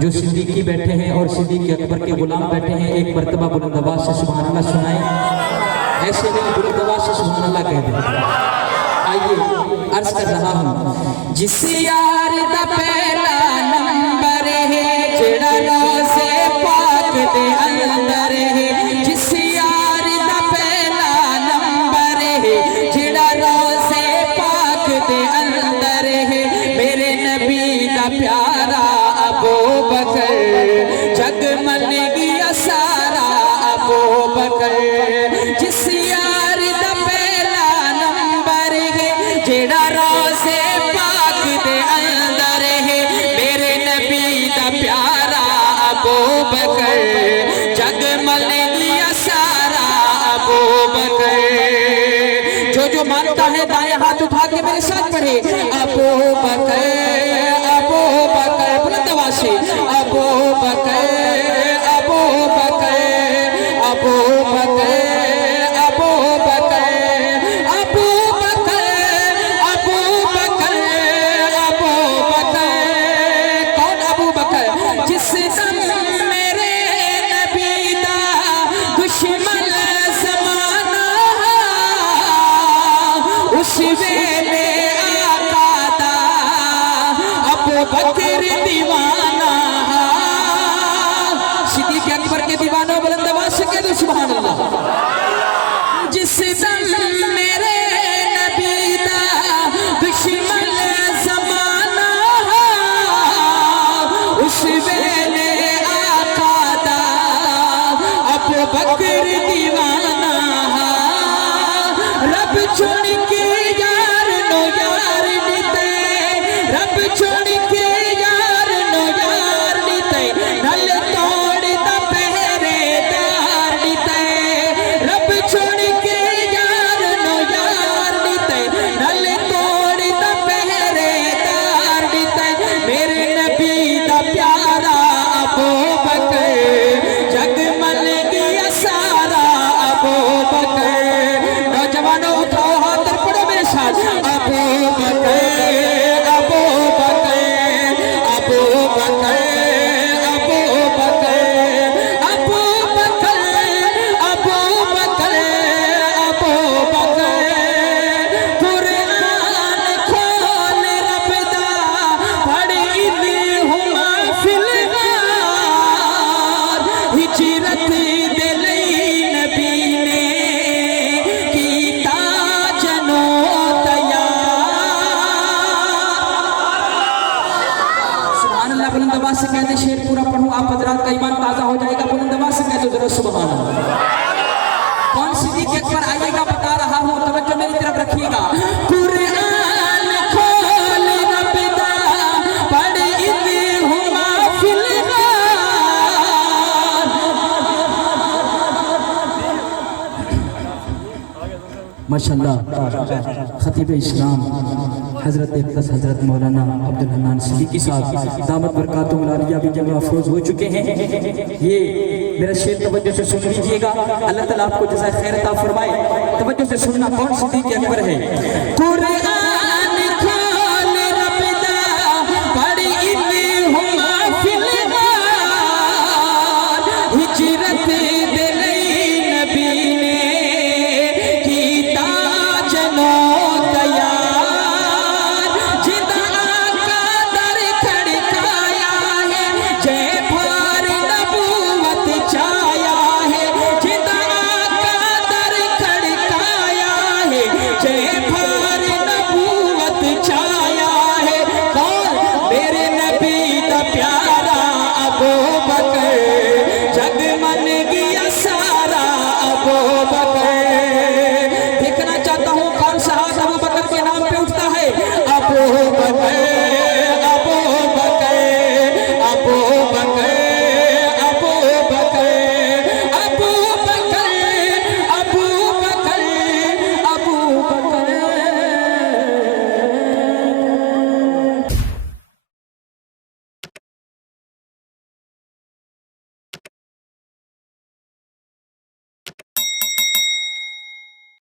जो सिद्दीकी बैठे हैं और सिद्दीक अकबर के गुलाम बैठे हैं, एक मरतबा बुलंद आवाज से सुभान अल्लाह सुनाए। ऐसे नहीं, बुलंद आवाज से सुभान अल्लाह कह दे। आइए अर्ज कर रहा हूँ, जिस यार दा पहला नंबर है जेड़ा रोज़े पाक दे अंदर है, जिस यार दा पहला नंबर है जेड़ा रोज़े पाक दे अंदर है, मेरे नबी दा प्यारा अबू बकर जगमग गया सारा अबू बकर। जिस यार दा पहला नंबर है जेड़ा रोज़े पाक दे अंदर है, मेरे नबी दा प्यारा अबू बकर जगमग गया सारा अबू बकर। जो मानता है दाएं हाथ उठा के मेरे साथ पढ़े, अबू बकर अबू बकर बुलंद आवाज से, अबू बकर अबू बकर अबू बकर अबू बकर अबू बकर अबू बकर अबू बकर। कौन अबू बकर? जिस दम मेरे नबी दा दुश्मन ज़माना उस वेले आका दा अबू बकर दीवाना। सिद्दीक अकबर के दीवाना बुलंद आवाज से कह दो सुभान अल्लाह। जिस दम मेरे नबी दा दुश्मन ज़माना उस वेले आका दा अबू बकर दीवाना। रब चुन के यार नो यार निते, रब चुन के यार नो यार निते, नल तोड़ दा पहरेदार निते। रब चुन के यार नो यार निते, नल तोड़ दा पहरेदार निते, मेरे नबी दा प्यारा अबू बकर जगमग गया सारा अबू बकर। नौजवानों उठाओ हाथ और पढ़ो मेरे साथ, अबू बकर अबू बकर अबू बकर अबू बकर अबू बकर अबू बकर अबू बकर। कुरान खोल रब दा पढ़ इदी हुमा फिलगार, हिजरत दे लई नबी ने कीता जनो तैयार। सुभान अल्लाह बुलंद आवाज से कहते, शेर पूरा पढ़ूं आप हजरात का ईमान ताजा हो जाएगा। बुलंद आवाज से कहते जरा सुभान अल्लाह। कौन सिद्दीक अकबर? आइएगा बता रहा हूं, तवज्जो मेरी तरफ रखिएगा। कुरान खोल रब दा पढ़ इदी हुमा फिलगार। माशाअल्लाह खतीब इस्लाम हजरत अक़दस हजरत मौलाना अब्दुल हन्नान सिद्दीकी साहब दामत बरकातुहुल आलिया भी जब महफूज हो चुके हैं। ये मेरा शेर तवज्जो से सुन लीजिएगा, अल्लाह ताला आपको जज़ाए खैर अता फरमाए। तवज्जो से सुनना, कौन सिद्दीक अकबर है? कुरान